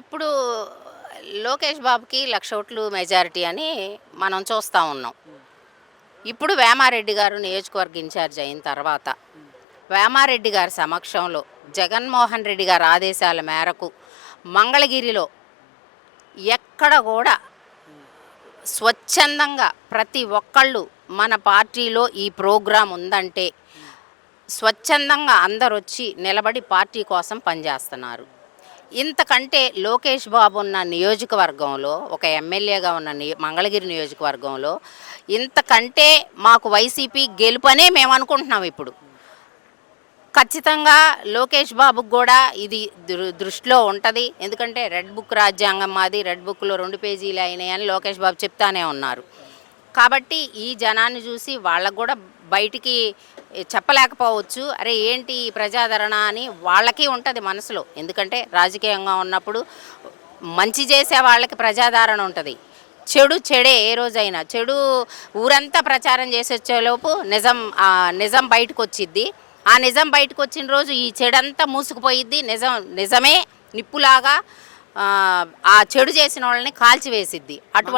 ఇప్పుడు లోకేష్ బాబుకి 1,00,000 ఓట్లు మెజారిటీ అని మనం చూస్తా ఉన్నాం. ఇప్పుడు వేమారెడ్డి గారు నియోజకవర్గ ఇన్ఛార్జ్ అయిన తర్వాత వేమారెడ్డి గారి సమక్షంలో జగన్మోహన్ రెడ్డి గారి ఆదేశాల మేరకు మంగళగిరిలో ఎక్కడ కూడా స్వచ్ఛందంగా ప్రతి ఒక్కళ్ళు మన పార్టీలో ఈ ప్రోగ్రాం ఉందంటే స్వచ్ఛందంగా అందరు వచ్చి నిలబడి పార్టీ కోసం పనిచేస్తున్నారు. ఇంతకంటే లోకేష్ బాబు ఉన్న నియోజకవర్గంలో ఒక ఎమ్మెల్యేగా ఉన్న మంగళగిరి నియోజకవర్గంలో ఇంతకంటే మాకు వైసీపీ గెలుపనే మేము అనుకుంటున్నాం. ఇప్పుడు ఖచ్చితంగా లోకేష్ బాబుకు కూడా ఇది దృష్టిలో ఉంటుంది. ఎందుకంటే రెడ్ బుక్ రాజ్యాంగం మాది, రెడ్ బుక్లో 2 పేజీలు అయినాయని లోకేష్ బాబు చెప్తానే ఉన్నారు. కాబట్టి ఈ జనాన్ని చూసి వాళ్ళకు కూడా బయటికి చెప్పలేకపోవచ్చు. అరే ఏంటి ఈ ప్రజాదరణ అని వాళ్ళకి ఉంటుంది మనసులో. ఎందుకంటే రాజకీయంగా ఉన్నప్పుడు మంచి చేసే వాళ్ళకి ప్రజాదరణ ఉంటుంది, చెడు చెడే. ఏ రోజైనా చెడు ఊరంతా ప్రచారం చేసి వచ్చేలోపు నిజం బయటకు వచ్చిద్ది. ఆ నిజం బయటకు వచ్చిన రోజు ఈ చెడంతా మూసుకుపోయిద్ది. నిజమే నిప్పులాగా ఆ చెడు చేసిన వాళ్ళని కాల్చివేసిద్ది. అటువంటి